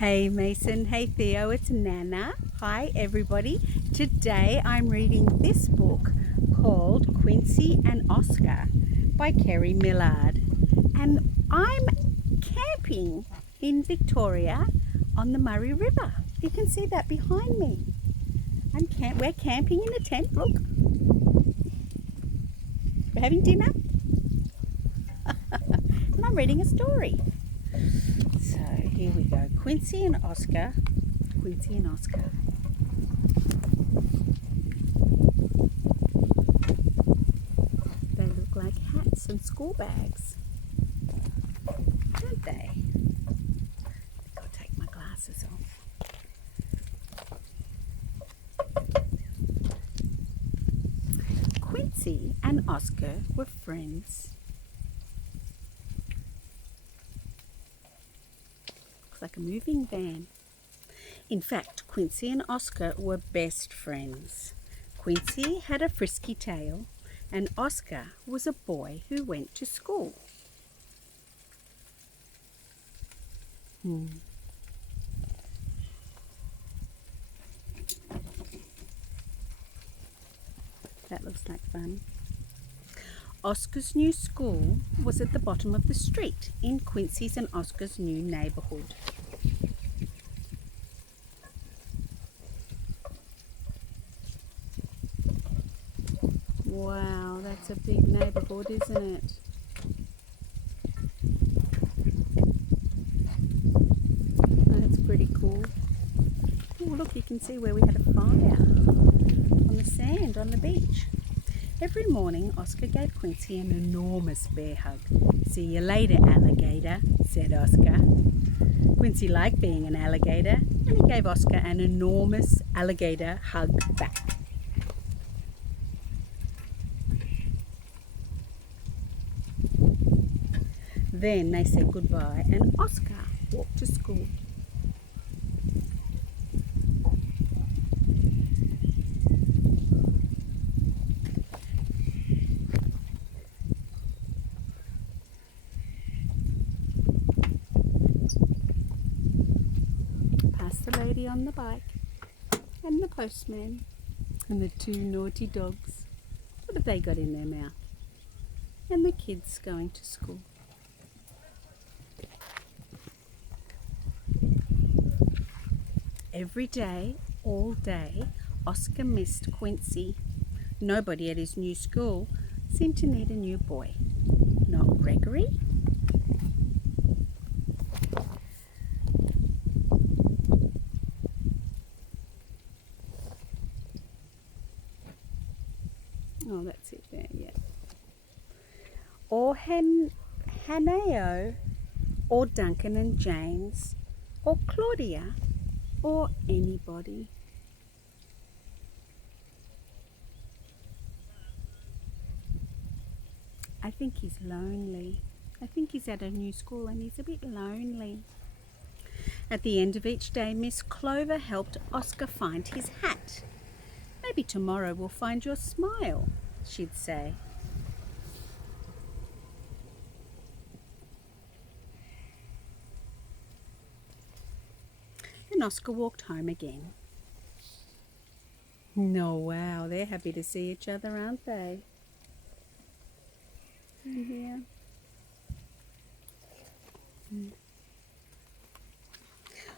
Hey Mason, hey Theo, it's Nana. Hi everybody. Today I'm reading this book called Quincy and Oscar by Kerry Millard. And I'm camping in Victoria on the Murray River. You can see that behind me. We're camping in a tent, look. We're having dinner. And I'm reading a story. So here we go. Quincy and Oscar. Quincy and Oscar. They look like hats and school bags, don't they? I think I'll take my glasses off. Quincy and Oscar were friends. Looks like a moving van. In fact, Quincy and Oscar were best friends. Quincy had a frisky tail, and Oscar was a boy who went to school. That looks like fun. Oscar's new school was at the bottom of the street in Quincy's and Oscar's new neighbourhood. Wow, that's a big neighbourhood, isn't it? That's pretty cool. Oh, look, you can see where we had a fire on the sand on the beach. Every morning, Oscar gave Quincy an enormous bear hug. "See you later, alligator," said Oscar. Quincy liked being an alligator, and he gave Oscar an enormous alligator hug back. Then they said goodbye, and Oscar walked to school. Past the lady on the bike, and the postman, and the two naughty dogs. What have they got in their mouth? And the kids going to school. Every day, all day, Oscar missed Quincy. Nobody at his new school seemed to need a new boy. Not Gregory. Oh, that's it there, yeah. Or Haneo, or Duncan and James, or Claudia, or anybody. I think he's lonely. I think he's at a new school and he's a bit lonely. At the end of each day, Miss Clover helped Oscar find his hat. "Maybe tomorrow we'll find your smile," she'd say. And Oscar walked home again. Oh, wow, they're happy to see each other, aren't they? Yeah.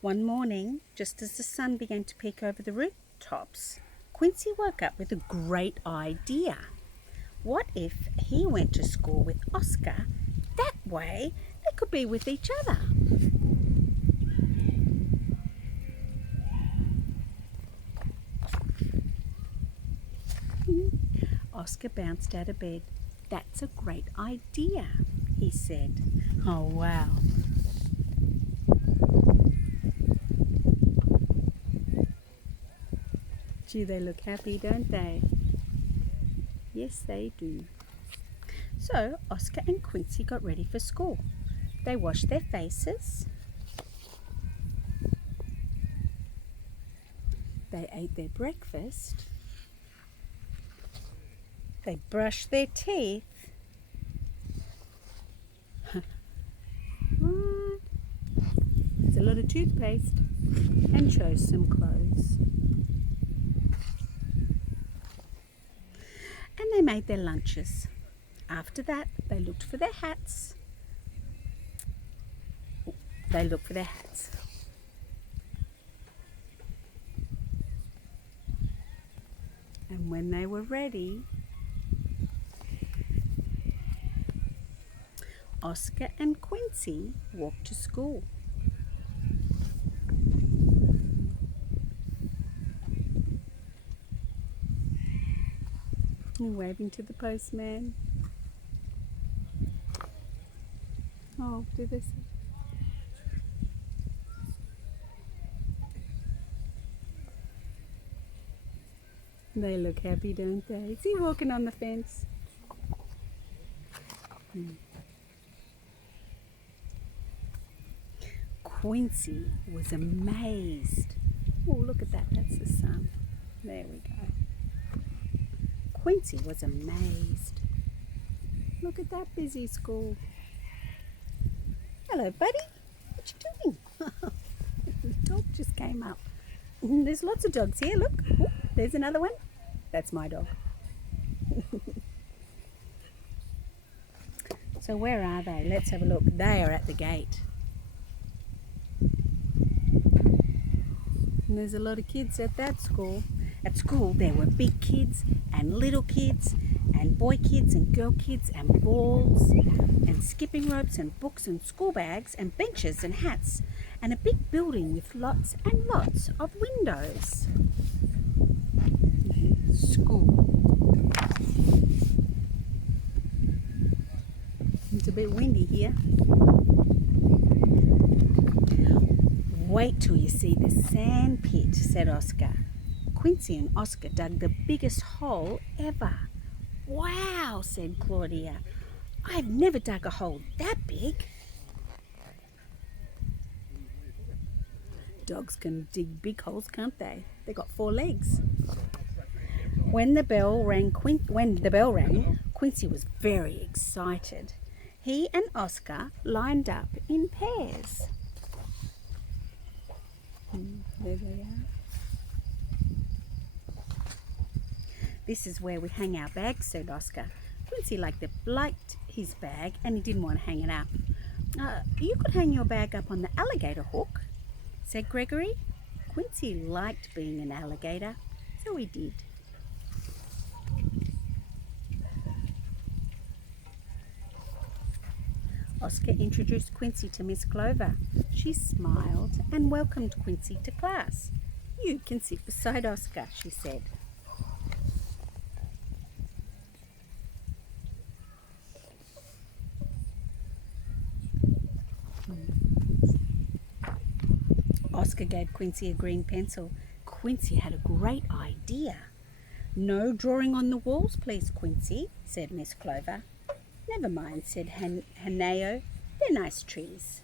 One morning, just as the sun began to peek over the rooftops, Quincy woke up with a great idea. What if he went to school with Oscar? That way, they could be with each other. Oscar bounced out of bed. "That's a great idea," he said. Oh, wow. Gee, they look happy, don't they? Yes, they do. So Oscar and Quincy got ready for school. They washed their faces. They ate their breakfast. They brushed their teeth. There's a lot of toothpaste, and chose some clothes. And they made their lunches. After that, they looked for their hats. And when they were ready, Oscar and Quincy walked to school. And waving to the postman. Oh, do this. They look happy, don't they? Is he walking on the fence? Quincy was amazed. Oh, look at that. That's the sun. There we go. Quincy was amazed. Look at that busy school. Hello, buddy. What you doing? The dog just came up. There's lots of dogs here. Look. Oh, there's another one. That's my dog. So where are they? Let's have a look. They are at the gate. And there's a lot of kids at that school. At school there were big kids and little kids and boy kids and girl kids and balls and skipping ropes and books and school bags and benches and hats and a big building with lots and lots of windows. School. It's a bit windy here. Wait till you see the sand pit, said Oscar. Quincy and Oscar dug the biggest hole ever. Wow, said Claudia. I've never dug a hole that big. Dogs can dig big holes, can't they? They got 4 legs. When the bell rang, Quincy was very excited. He and Oscar lined up in pairs. There they are. This is where we hang our bags, said Oscar. Quincy liked his bag and he didn't want to hang it up. You could hang your bag up on the alligator hook, said Gregory. Quincy liked being an alligator, so he did. Oscar introduced Quincy to Miss Clover. She smiled and welcomed Quincy to class. You can sit beside Oscar, she said. Oscar gave Quincy a green pencil. Quincy had a great idea. No drawing on the walls, please, Quincy, said Miss Clover. Never mind, said Haneo. They're nice trees.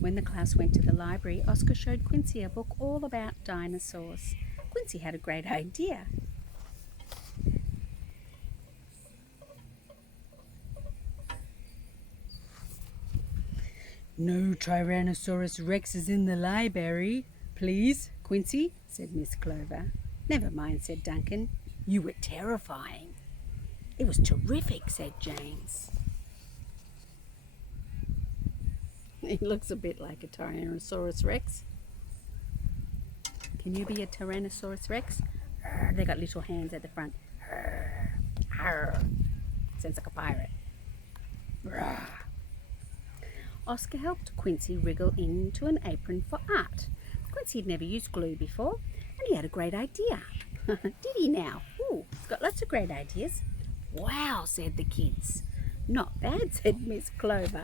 When the class went to the library, Oscar showed Quincy a book all about dinosaurs. Quincy had a great idea. No Tyrannosaurus Rexes in the library, please, Quincy, said Miss Clover. Never mind, said Duncan. You were terrifying. It was terrific, said James. He looks a bit like a Tyrannosaurus Rex. Can you be a Tyrannosaurus Rex? They got little hands at the front. Sounds like a pirate. Oscar helped Quincy wriggle into an apron for art. Quincy had never used glue before, and he had a great idea. Did he now? Ooh, he's got lots of great ideas. Wow, said the kids. Not bad, said Miss Clover.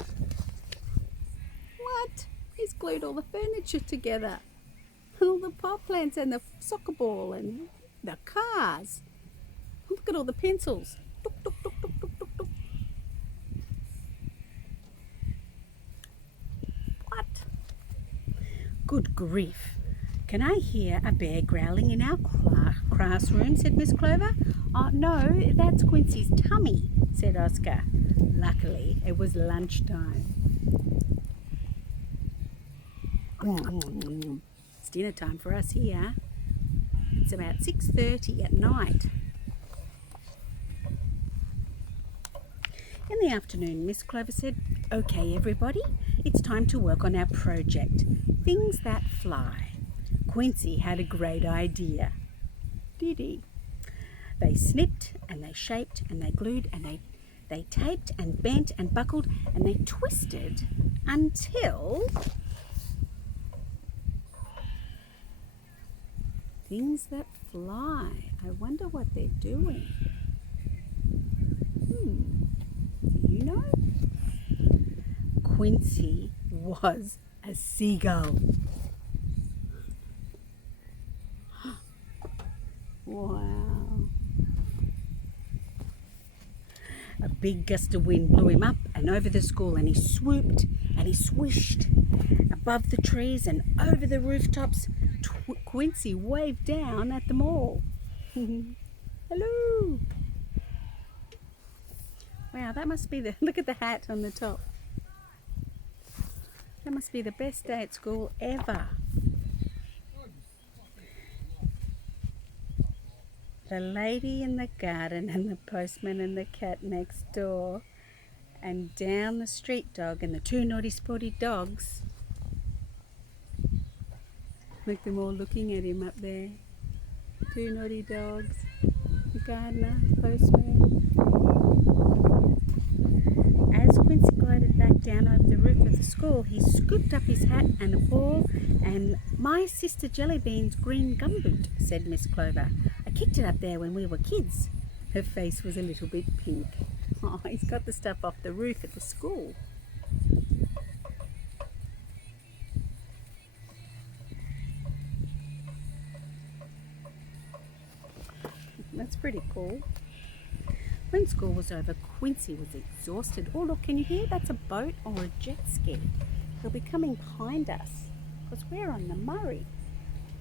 What? He's glued all the furniture together. And all the pot plants and the soccer ball and the cars. Look at all the pencils. Tuk, tuk, tuk, tuk, tuk, tuk, tuk. What? Good grief. Can I hear a bear growling in our classroom, said Miss Clover. "Oh, no, that's Quincy's tummy," said Oscar. Luckily, it was lunchtime. It's dinner time for us here. It's about 6:30 at night. In the afternoon, Miss Clover said, "Okay, everybody, it's time to work on our project, Things That Fly." Quincy had a great idea. Did he? They snipped and they shaped and they glued and they taped and bent and buckled and they twisted until things that fly. I wonder what they're doing. Do you know? Quincy was a seagull. Wow. A big gust of wind blew him up and over the school, and he swooped and he swished above the trees and over the rooftops. Quincy waved down at them all. Hello. Wow, that must be look at the hat on the top. That must be the best day at school ever. The lady in the garden and the postman and the cat next door and down the street dog and the two naughty sporty dogs. Look, them all looking at him up there. Two naughty dogs, the gardener, the postman. As Quincy glided back down over the roof of the school, he scooped up his hat and a ball and "My sister Jellybean's green gumboot," said Miss Clover. "I kicked it up there when we were kids." Her face was a little bit pink. Oh, he's got the stuff off the roof at the school. That's pretty cool. When school was over, Quincy was exhausted. Oh, look, can you hear? That's a boat or a jet ski. They'll be coming behind us because we're on the Murray.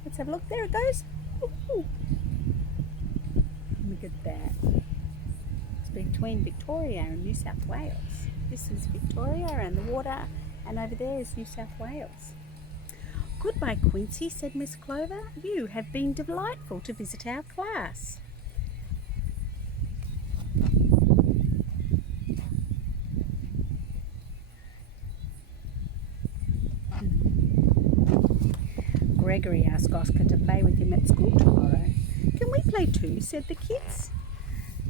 Let's have a look. There it goes. Ooh. Look at that. It's between Victoria and New South Wales. This is Victoria and the water, and over there is New South Wales. "Goodbye, Quincy," said Miss Clover. "You have been delightful to visit our class." Gregory asked Oscar to play with him at school tomorrow. "Can we play too?" said the kids.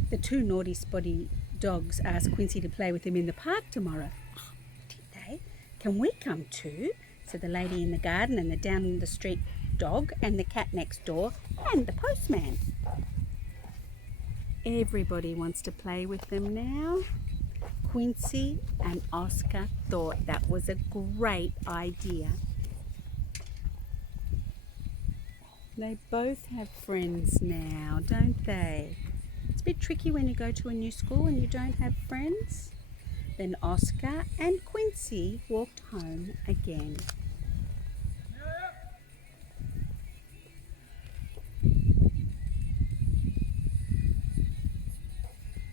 The two naughty spotty dogs asked Quincy to play with them in the park tomorrow. "Oh, did they? Can we come too?" said the lady in the garden and the down the street dog and the cat next door and the postman. Everybody wants to play with them now. Quincy and Oscar thought that was a great idea. They both have friends now, don't they? It's a bit tricky when you go to a new school and you don't have friends. Then Oscar and Quincy walked home again.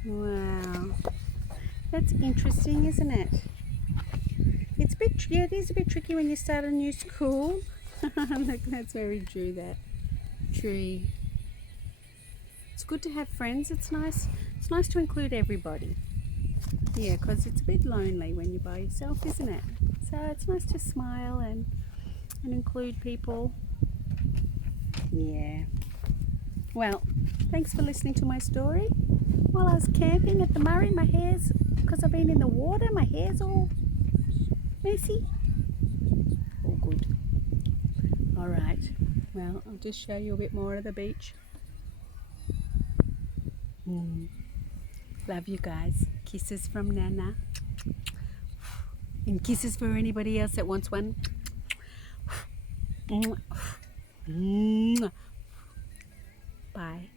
Wow, that's interesting, isn't it? It is a bit tricky when you start a new school. Look, that's where he drew that tree. It's good to have friends. It's nice to include everybody. Yeah, because it's a bit lonely when you're by yourself, isn't it? So it's nice to smile and include people. Yeah. Well, thanks for listening to my story. While I was camping at the Murray, my hair's, because I've been in the water, my hair's all messy. All good. All right. Well, I'll just show you a bit more of the beach. Love you guys. Kisses from Nana. And kisses for anybody else that wants one. Bye.